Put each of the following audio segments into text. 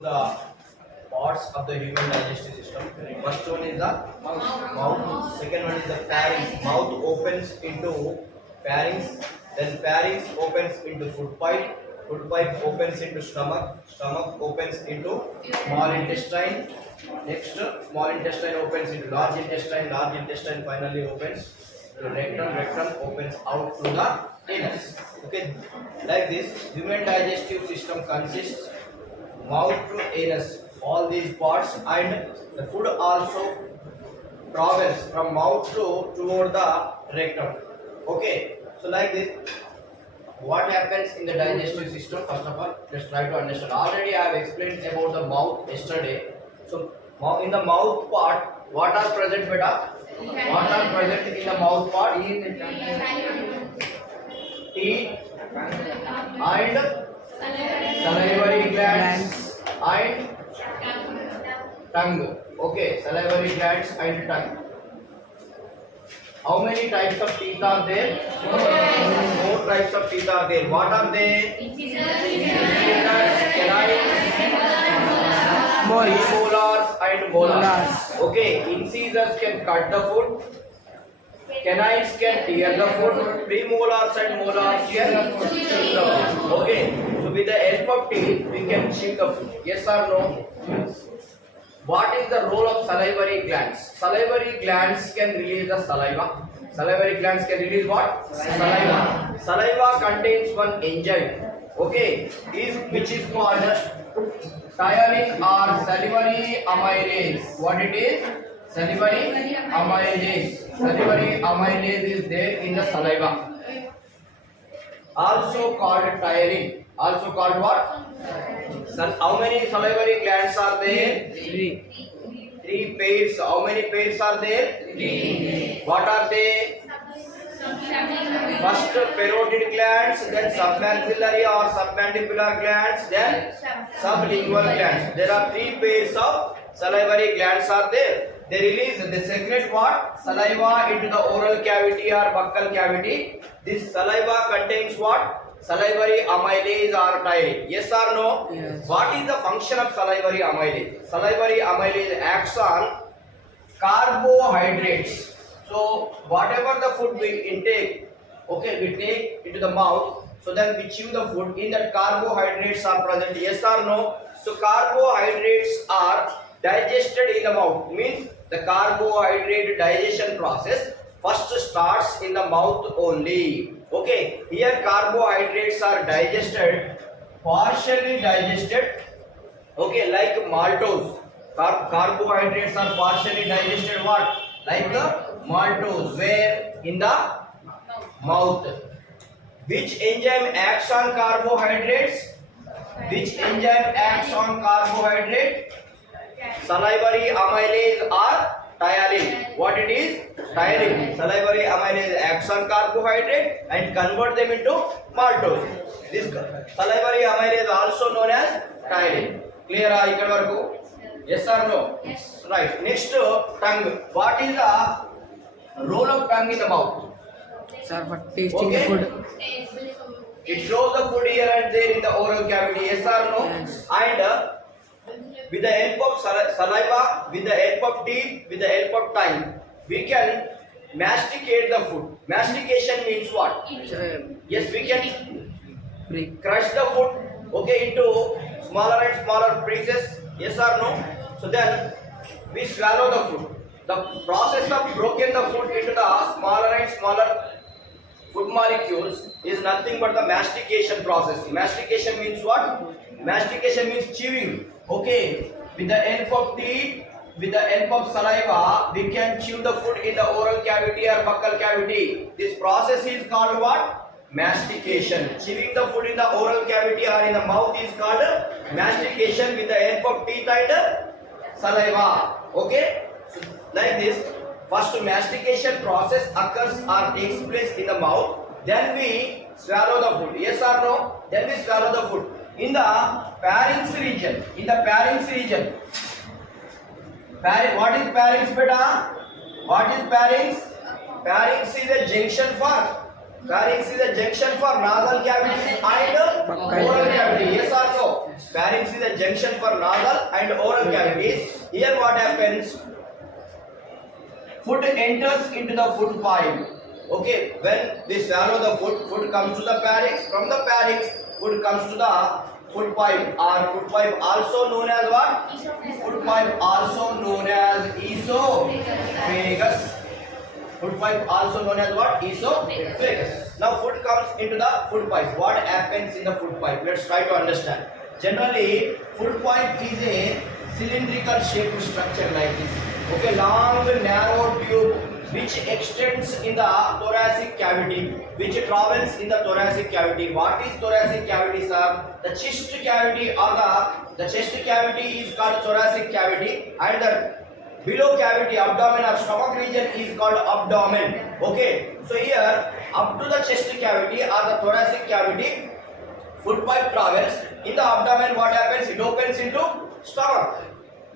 The parts of the human digestive system. First one is the mouth. Second one is the pharynx. Mouth opens into pharynx. Then pharynx opens into food pipe. Food pipe opens into stomach. Stomach opens into small intestine. Next, small intestine opens into large intestine. Large intestine finally opens to rectum. Rectum opens out to the anus. Okay, like this, human digestive system consists mouth to anus, all these parts, and the food also travels from mouth to toward the rectum. Okay, so like this, what happens in the digestive system? First of all, let's try to understand. Already I have explained about the mouth yesterday. So in the mouth part, what are present, beta? What are present in the mouth part? Teeth and salivary glands and tongue. Okay, salivary glands and tongue. How many types of teeth are there? Four types of teeth are there. What are they? Incisors, canines, molars and molars. Okay, incisors can cut the food. Canines can tear the food. Premolars and molars can chew the food. Okay, so with the help of teeth, we can chew the food. Yes or no? Yes. What is the role of salivary glands? Salivary glands can release the saliva. Salivary glands can release what? Saliva. Saliva contains one enzyme. Okay, which is called thiolin or salivary amylase. What it is? Salivary amylase. Salivary amylase is there in the saliva. Also called thiolin. Also called what? How many salivary glands are there? Three pairs. How many pairs are there? Three. What are they? First parotid glands, then submaxillary or submandibular glands, then sublingual glands. There are three pairs of salivary glands are there. They secrete what? Saliva into the oral cavity or buccal cavity. This saliva contains what? Salivary amylase or thiolin. Yes or no? Yes. What is the function of salivary amylase? Salivary amylase acts on carbohydrates. So whatever the food we intake, okay, we take into the mouth, so then we chew the food, in that carbohydrates are present. Yes or no? So carbohydrates are digested in the mouth. Means the carbohydrate digestion process first starts in the mouth only. Okay, here carbohydrates are digested, partially digested. Okay, like maltose. Carbohydrates are partially digested. What? Like the maltose, where in the mouth. Which enzyme acts on carbohydrates? Which enzyme acts on carbohydrate? Salivary amylase or thiolin. What it is? Thiolin. Salivary amylase acts on carbohydrate and convert them into maltose. This salivary amylase also known as thiolin. Clear? Ikkada varaku? Yes or no? Yes. Right. Next, tongue. What is the role of tongue in the mouth? Sir, for tasting the food. It shows the food here and there in the oral cavity. Yes or no? Yes. And with the help of saliva, with the help of teeth, with the help of tongue, we can masticate the food. Mastication means what? Yes, we can crush the food, okay, into smaller and smaller pieces. Yes or no? So then we swallow the food. The process of broken the food into the smaller and smaller food molecules is nothing but the mastication process. Mastication means what? Mastication means chewing. Okay, with the help of teeth, with the help of saliva, we can chew the food in the oral cavity or buccal cavity. This process is called what? Mastication. Chewing the food in the oral cavity or in the mouth is called mastication with the help of teeth and saliva. Okay, so like this, first mastication process occurs or takes place in the mouth. Then we swallow the food. Yes or no? Then we swallow the food. In the pharynx region, what is pharynx, beta? What is pharynx? Pharynx is a junction for Pharynx is a junction for nasal cavity and oral cavity. Yes or no? Pharynx is a junction for nasal and oral cavities. Here what happens? Food enters into the food pipe. Okay, when we swallow the food comes to the pharynx. From the pharynx, food comes to the food pipe, or food pipe also known as what? Food pipe also known as esophagus. Food pipe also known as what? Esophagus. Now food comes into the food pipe. What happens in the food pipe? Let's try to understand. Generally, food pipe is a cylindrical shaped structure like this. Okay, long narrow tube which extends in the thoracic cavity, which travels in the thoracic cavity. What is thoracic cavity, sir? The chest cavity or the chest cavity is called thoracic cavity, and the below cavity, abdomen or stomach region is called abdomen. Okay, so here up to the chest cavity or the thoracic cavity, food pipe travels. In the abdomen, what happens? It opens into stomach.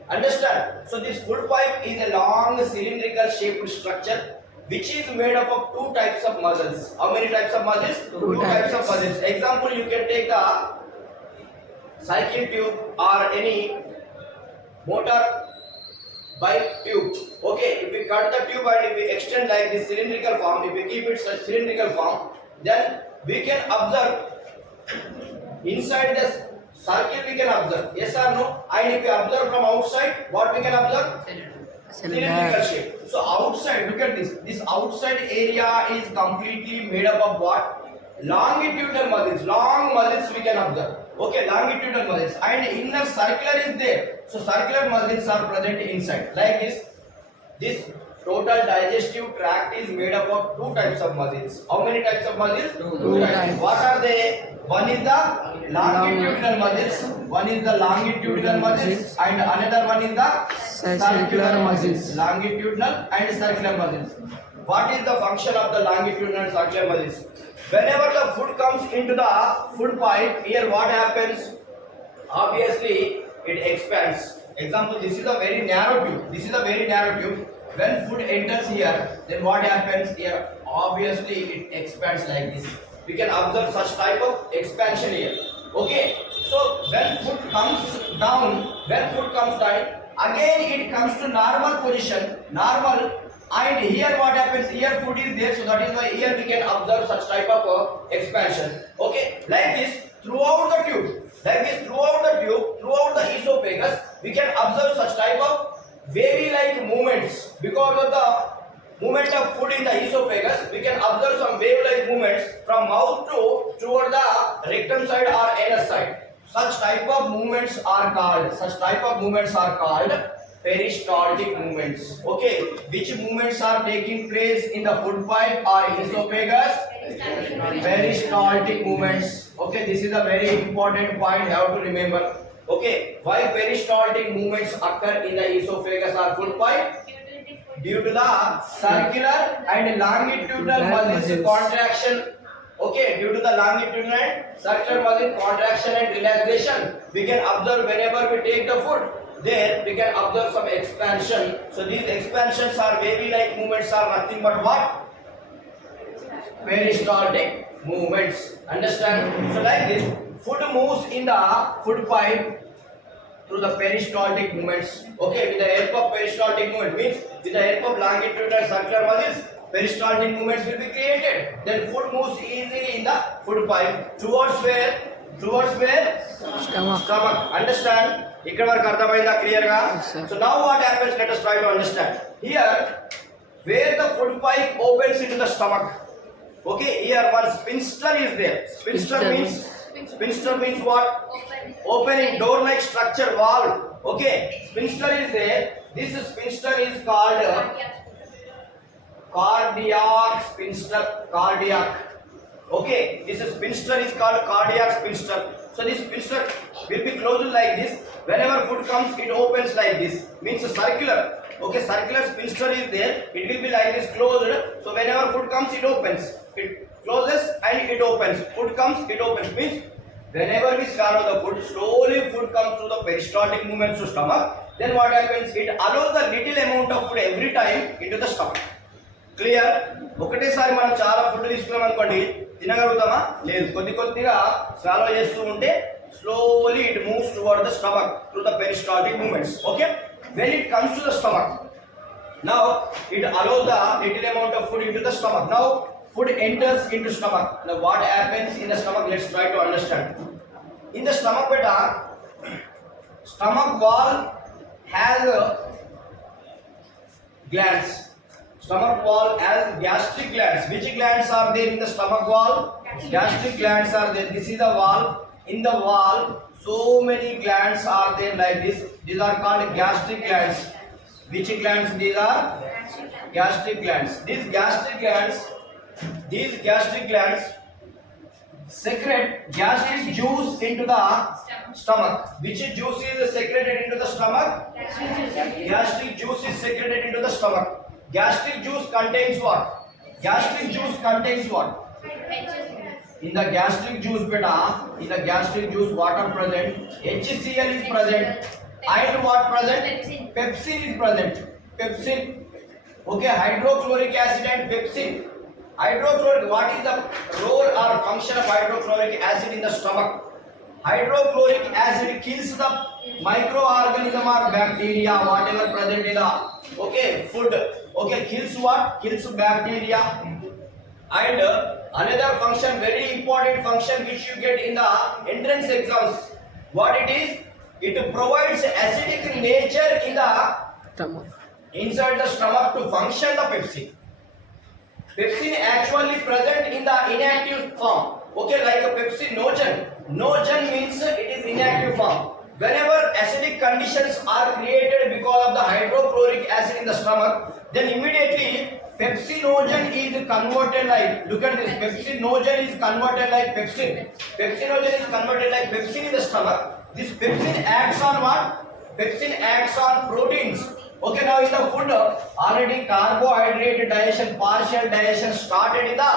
Understand? So this food pipe is a long cylindrical shaped structure which is made up of two types of muscles. How many types of muscles? Two types of muscles. Example, you can take the cycle tube or any motor bike tube. Okay, if we cut the tube and if we extend like this cylindrical form, if we keep it such cylindrical form, then we can observe inside this circle we can observe. Yes or no? And if we observe from outside, what we can observe? Cylindrical shape. So outside, look at this. This outside area is completely made up of what? Longitudinal muscles. Long muscles we can observe. Okay, longitudinal muscles. And inner circular is there. So circular muscles are present inside. Like this. This total digestive tract is made up of two types of muscles. How many types of muscles? Two types. What are they? One is the longitudinal muscles. One is the longitudinal muscles, and another one is the circular muscles. Longitudinal and circular muscles. What is the function of the longitudinal and circular muscles? Whenever the food comes into the food pipe, here what happens? Obviously, it expands. Example, this is a very narrow tube. This is a very narrow tube. When food enters here, then what happens here? Obviously, it expands like this. We can observe such type of expansion here. Okay. So when food comes down, again it comes to normal position, normal. And here what happens? Here food is there, so that is why here we can observe such type of expansion. Okay, like this throughout the tube, throughout the esophagus, we can observe such type of wavy-like movements. Because of the movement of food in the esophagus, we can observe some wave-like movements from mouth to toward the rectum side or anus side. Such type of movements are called peristaltic movements. Okay, which movements are taking place in the food pipe or esophagus? Peristaltic movements. Okay, this is a very important point you have to remember. Okay, why peristaltic movements occur in the esophagus or food pipe? Due to the circular and longitudinal muscles contraction. Okay, due to the longitudinal and circular muscle contraction and relaxation, we can observe whenever we take the food. There we can observe some expansion. So these expansions are wavy-like movements are nothing but what? Peristaltic movements. Understand? So like this, food moves in the food pipe through the peristaltic movements. Okay, with the help of peristaltic movement means with the help of longitudinal and circular muscles, peristaltic movements will be created. Then food moves easily in the food pipe towards where? Stomach. Understand? ఇక్కడ వరకు అర్థమైందా clear గా? So now what happens? Let us try to understand. Here, where the food pipe opens into the stomach. Okay, here one sphincter is there. Sphincter means what? Opening, door-like structure, valve. Okay, sphincter is there. This sphincter is called cardiac sphincter. Okay, this sphincter is called cardiac sphincter. So this sphincter will be closed like this. Whenever food comes, it opens like this. Means circular. Okay, circular sphincter is there. It will be like this closed. So whenever food comes, it opens. It closes and it opens. Food comes, it opens. Means whenever we swallow the food, slowly food comes through the peristaltic movements to stomach. Then what happens? It allows the little amount of food every time into the stomach. Clear? ఒకటేసారి మనం చాలా food తీసుకున్నాం అనుకోండి, తినగలుగుతామా? లేదు. కొద్దిగా swallow చేస్తూ ఉంటే slowly it moves toward the stomach through the peristaltic movements. Okay, when it comes to the stomach, now it allows the little amount of food into the stomach. Now food enters into stomach. Now what happens in the stomach? Let's try to understand. In the stomach, beta, stomach wall has glands. Stomach wall has gastric glands. Which glands are there in the stomach wall? Gastric glands are there. This is the wall. In the wall, so many glands are there like this. These are called gastric glands. Which glands these are? Gastric glands. These gastric glands secrete gastric juice into the stomach. Which juice is secreted into the stomach? Gastric juice is secreted into the stomach. Gastric juice contains what? Gastric juice contains what? In the gastric juice, beta, in the gastric juice, what are present? HCl is present. And what present? Pepsin is present. Pepsin. Okay, hydrochloric acid and pepsin. Hydrochloric, what is the role or function of hydrochloric acid in the stomach? Hydrochloric acid kills the microorganism or bacteria, whatever present in the food. Okay, kills what? Kills bacteria. And another function, very important function which you get in the entrance exams, what it is? It provides acidic nature in the stomach. Inside the stomach to function the pepsin. Pepsin actually present in the inactive form. Okay, like a pepsinogen. Nogen means it is inactive form. Whenever acidic conditions are created because of the hydrochloric acid in the stomach, then immediately pepsinogen is converted like, look at this, pepsinogen is converted like pepsin. Pepsinogen is converted like pepsin in the stomach. This pepsin acts on what? Pepsin acts on proteins. Okay, now in the food, already carbohydrate digestion, partial digestion started in the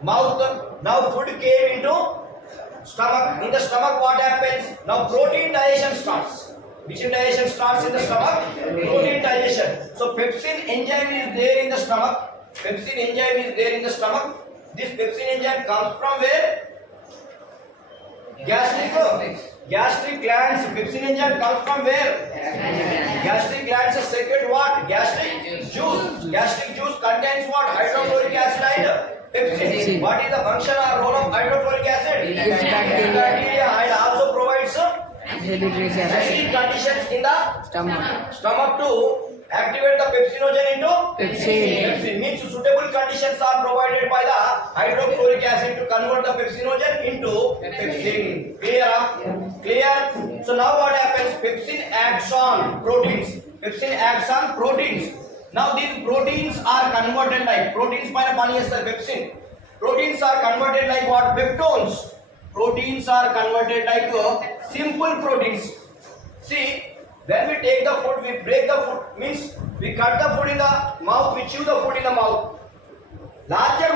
mouth. Now food came into stomach. In the stomach, what happens? Now protein digestion starts. Which digestion starts in the stomach? Protein digestion. So pepsin enzyme is there in the stomach. Pepsin enzyme is there in the stomach. This pepsin enzyme comes from where? Gastric glands. Pepsin enzyme comes from where? Gastric glands secrete what? Gastric juice. Gastric juice contains what? Hydrochloric acid and pepsin. What is the function or role of hydrochloric acid? Kills bacteria. And also provides acidic conditions in the stomach to activate the pepsinogen into Pepsin. Pepsin means suitable conditions are provided by the hydrochloric acid to convert the pepsinogen into pepsin. Clear? Clear? So now what happens? Pepsin acts on proteins. Pepsin acts on proteins. Now these proteins are converted like proteins by polyester pepsin. Proteins are converted like what? Peptones. Proteins are converted like simple proteins. See, when we take the food, we break the food, means we cut the food in the mouth, we chew the food in the mouth. Larger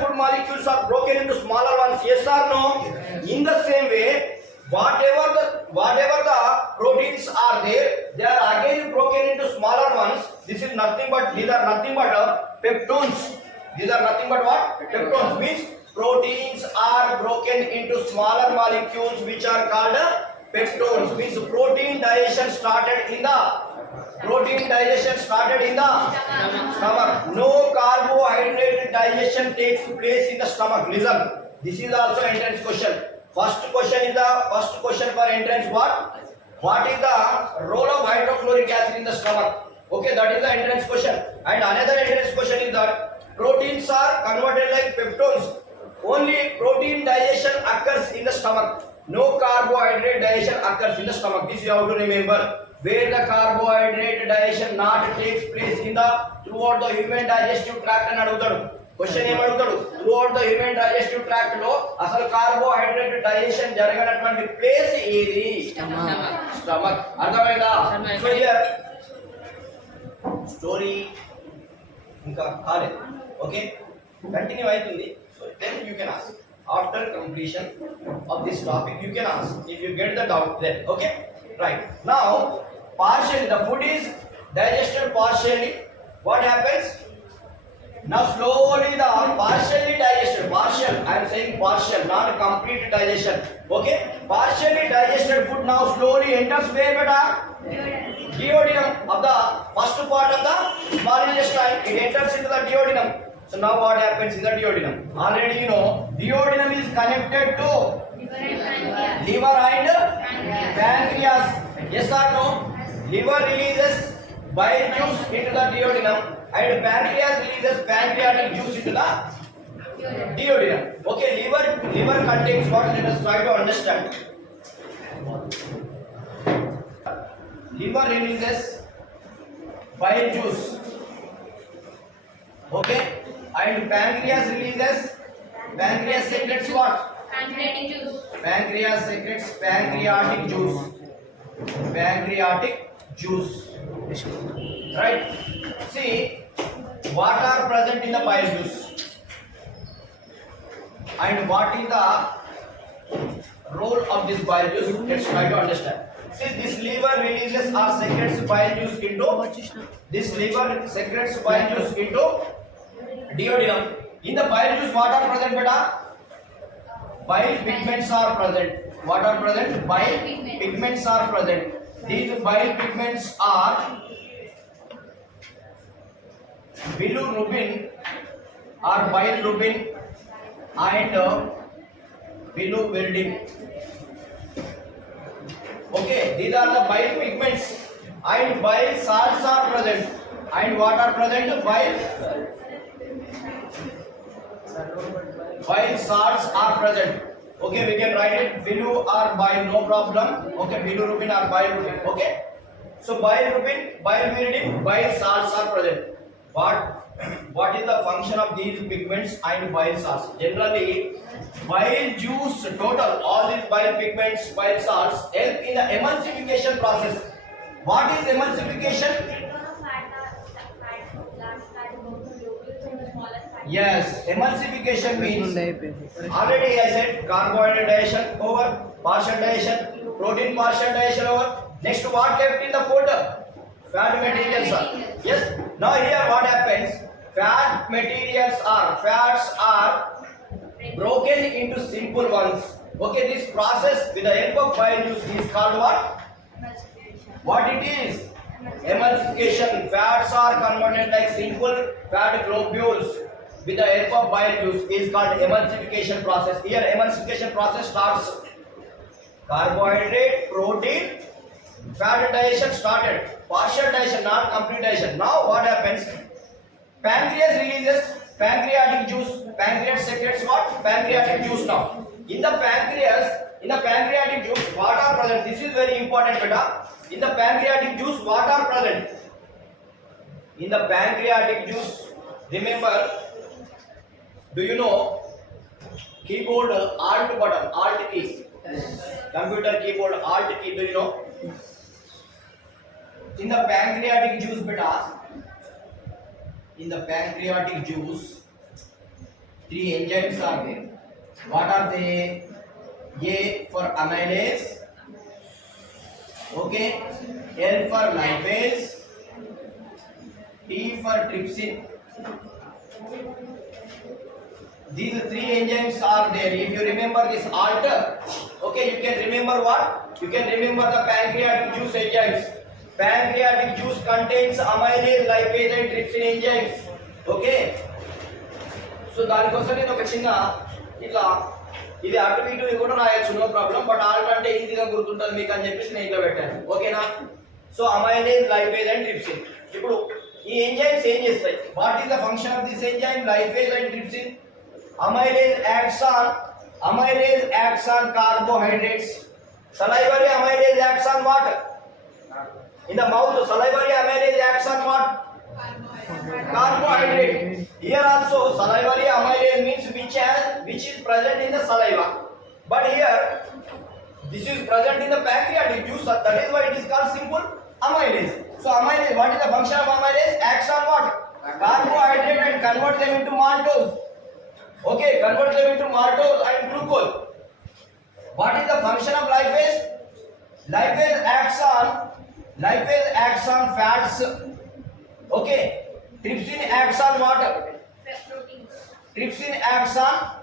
food molecules are broken into smaller ones. Yes or no? In the same way, whatever the proteins are there, they are again broken into smaller ones. These are nothing but peptones. These are nothing but what? Peptones. Means proteins are broken into smaller molecules which are called peptones. Means protein digestion started in the stomach. No carbohydrate digestion takes place in the stomach. Listen, this is also entrance question. First question for entrance, what is the role of hydrochloric acid in the stomach? Okay, that is the entrance question. And another entrance question is that proteins are converted like peptones. Only protein digestion occurs in the stomach. No carbohydrate digestion occurs in the stomach. This you have to remember. Where the carbohydrate digestion not takes place in the throughout the human digestive tract అని అడుగుతాడు. Question ఏం అడుగుతాడు? Throughout the human digestive tract లో అసలు carbohydrate digestion జరగనటువంటి place ఏది? Stomach. అర్థమైందా? So here story ఇంకా కాలేదు. ఓకే, కంటిన్యూ అవుతుంది. So then you can ask after completion of this topic. You can ask if you get the doubt then. Okay, right. Now partially the food is digested partially. What happens? Now slowly the partially digested, partial, I am saying partial, not complete digestion. Okay, partially digested food now slowly enters where beta? Duodenum of the first part of the small intestine. It enters into the duodenum. So now what happens in the duodenum? Already you know, duodenum is connected to liver and pancreas. Yes or no? Liver releases bile juice into the duodenum and pancreas releases pancreatic juice into the duodenum. Okay, liver contains what? Let us try to understand. Liver releases bile juice. Okay, and pancreas secretes what? Pancreatic juice. Pancreas secretes pancreatic juice. Pancreatic juice. Right? See, what are present in the bile juice? And what is the role of this bile juice? Let's try to understand. See, this liver releases or secretes bile juice into this liver secretes bile juice into duodenum. In the bile juice, what are present, beta? Bile pigments are present. What are present? Bile pigments are present. These bile pigments are bilirubin or bilirubin and biliverdin. Okay, these are the bile pigments and bile salts are present. And what are present? Bile salts are present. Okay, we can write it bilu or bile, no problem. Okay, bilirubin or bilirubin. Okay, so bilirubin, biliverdin, bile salts are present. What is the function of these pigments and bile salts? Generally, bile juice total, all these bile pigments, bile salts help in the emulsification process. What is emulsification? Yes, emulsification means already I said carbohydrate digestion over, partial digestion, protein partial digestion over. Next, what left in the food? Fat materials are. Yes. Now here what happens? Fats are broken into simple ones. Okay, this process with the help of bile juice is called what? What it is? Emulsification. Fats are converted like simple fat globules with the help of bile juice is called emulsification process. Here emulsification process starts carbohydrate, protein, fat digestion started. Partial digestion, not complete digestion. Now what happens? Pancreas releases pancreatic juice. Pancreas secretes what? Pancreatic juice now. In the pancreatic juice, what are present? This is very important, beta. In the pancreatic juice, what are present? In the pancreatic juice, remember, do you know keyboard alt button, alt key? Computer keyboard alt key, do you know? In the pancreatic juice, beta, in the pancreatic juice, 3 enzymes are there. What are they? A for amylase, okay, L for lipase, T for trypsin. These 3 enzymes are there. If you remember this alt, okay, you can remember what? You can remember the pancreatic juice enzymes. Pancreatic juice contains amylase, lipase and trypsin enzymes. Okay. So దానికోసం నేను ఒక చిన్న ఇట్లా ఇది అటు ఇటు కూడా రాయొచ్చు, నో ప్రాబ్లం. బట్ ఆల్ట్ అంటే ఈజీగా గుర్తుంటుంది మీకు అని చెప్పేసి నేను ఇట్లా పెట్టాను. ఓకేనా? So amylase, lipase and trypsin. ఇప్పుడు ఈ ఎంజైమ్స్ ఏం చేస్తాయి? What is the function of this enzyme lipase and trypsin? Amylase acts on carbohydrates. Salivary amylase acts on what? In the mouth, salivary amylase acts on what? Carbohydrate. Here also salivary amylase means which is present in the saliva. But here this is present in the pancreatic juice. That is why it is called simple amylase. So amylase, what is the function of amylase? Acts on what? Carbohydrate and convert them into maltose. Okay, convert them into maltose and glucose. What is the function of lipase? Lipase acts on fats. Okay, trypsin acts on what? Trypsin acts on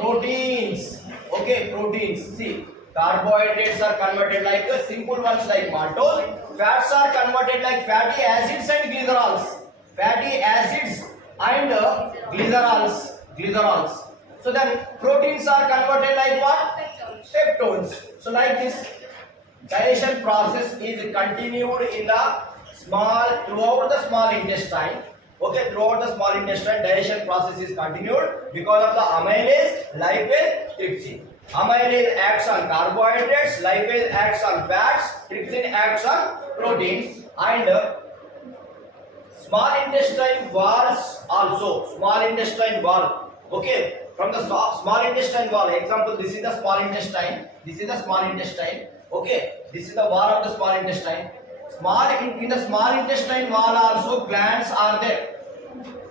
proteins. Okay, proteins. See, carbohydrates are converted like simple ones like maltose. Fats are converted like fatty acids and glycerols. Fatty acids and glycerols. So then proteins are converted like what? Peptones. So like this, digestion process is continued in the throughout the small intestine. Okay, throughout the small intestine, digestion process is continued because of the amylase, lipase, trypsin. Amylase acts on carbohydrates, lipase acts on fats, trypsin acts on proteins, and small intestine walls also. Small intestine wall. Okay, from the small intestine wall. Example: this is the small intestine. This is the small intestine. Okay, this is the wall of the small intestine. In the small intestine wall also glands are there.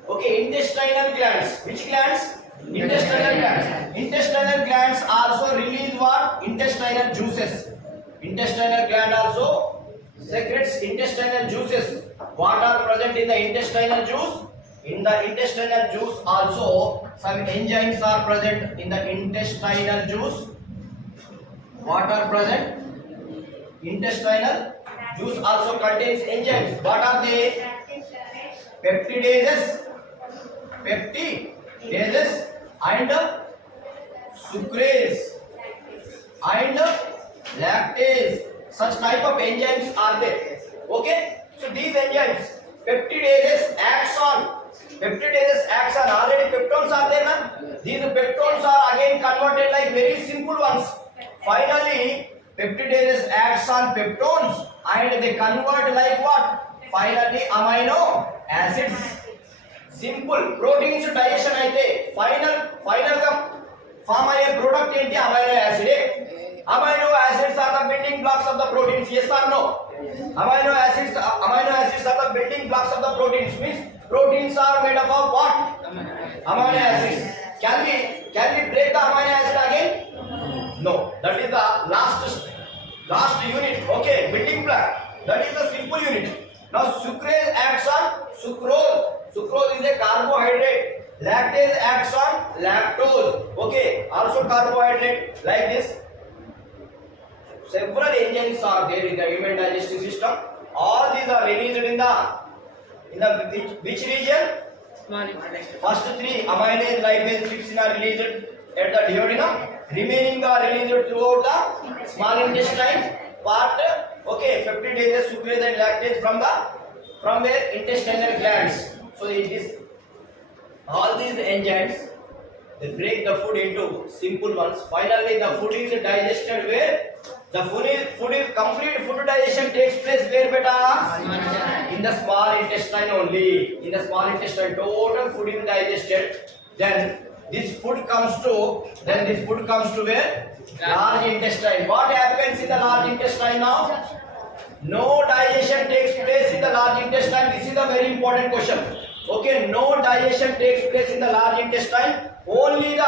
Okay, intestinal glands. Which glands? Intestinal glands. Intestinal glands also release what? Intestinal juices. Intestinal gland also secretes intestinal juices. What are present in the intestinal juice? In the intestinal juice also some enzymes are present in the intestinal juice. What are present? Intestinal juice also contains enzymes. What are they? Peptidases, and sucrase and lactase. Such type of enzymes are there. Okay, so these enzymes, peptidases acts on. Already peptones are there, na? These peptones are again converted like very simple ones. Finally, peptidases acts on peptones and they convert like what? Finally, amino acids. Simple. Proteins digestion aithe final ga form aye product enti amino acid. Amino acids are the building blocks of the proteins. Yes or no? Amino acids are the building blocks of the proteins. Means proteins are made up of what? Amino acids. Can we break the amino acid again? No. That is the last unit. Okay, building block. That is the simple unit. Now sucrase acts on sucrose. Sucrose is a carbohydrate. Lactase acts on lactose. Okay, also carbohydrate like this. Several enzymes are there in the human digestive system. All these are released in the which region? First three, amylase, lipase, trypsin are released at the duodenum. Remaining are released throughout the small intestine part. Okay, peptidases, sucrase and lactase from where? Intestinal glands. So it is all these enzymes, they break the food into simple ones. Finally, the food is digested where? The food is complete food digestion takes place where, beta? In the small intestine only. In the small intestine, total food is digested. Then this food comes to where? Large intestine. What happens in the large intestine now? No digestion takes place in the large intestine. This is a very important question. Okay, no digestion takes place in the large intestine. Only the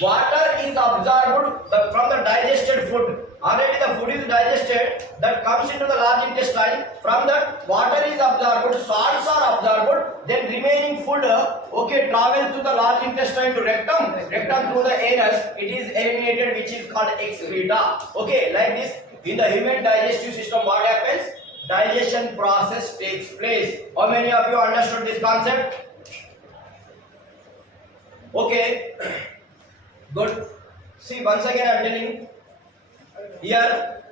water is absorbed from the digested food. Already the food is digested, that comes into the large intestine. From that, water is absorbed, salts are absorbed, then remaining food travels to the large intestine to rectum through the anus. It is eliminated, which is called excreta. Okay, like this. In the human digestive system, what happens? Digestion process takes place. How many of you understood this concept? Okay, good. See, once again I am telling. Here,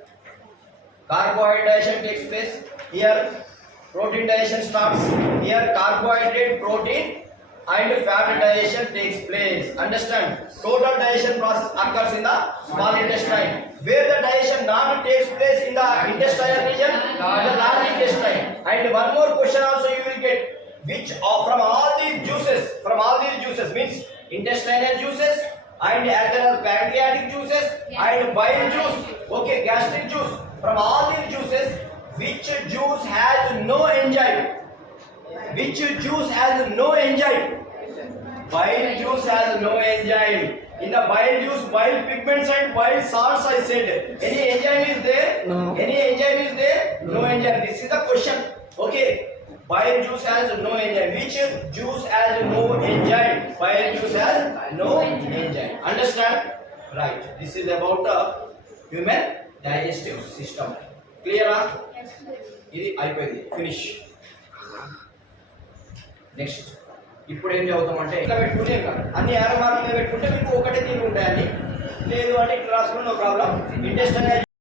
carbohydrate digestion takes place. Here, protein digestion starts. Here, carbohydrate, protein, and fat digestion takes place. Understand? Total digestion process occurs in the small intestine. Where the digestion not takes place in the intestinal region, in the large intestine. And one more question also you will get. Which from all these juices means intestinal juices and as well as pancreatic juices and bile juice, okay, gastric juice. From all these juices, which juice has no enzyme? Which juice has no enzyme? Bile juice has no enzyme. In the bile juice, bile pigments and bile salts I said. Any enzyme is there? No. Any enzyme is there? No enzyme. This is the question. Okay. Bile juice has no enzyme. Which juice has no enzyme? Bile juice has no enzyme. Understand? Right. This is about the human digestive system. Clear? ఇది అయిపోయింది, finish. Next ఇప్పుడు ఏం చదువుతామంటే ఇట్లా పెట్టుకుంటే అన్ని ఆరో మార్కులు పెట్టుకుంటే మీకు ఒకటే తిని ఉంటాయండి. లేదు అంటే ఇట్లా రాసుకున్న నో ప్రాబ్లం. ఇంటెస్టైనల్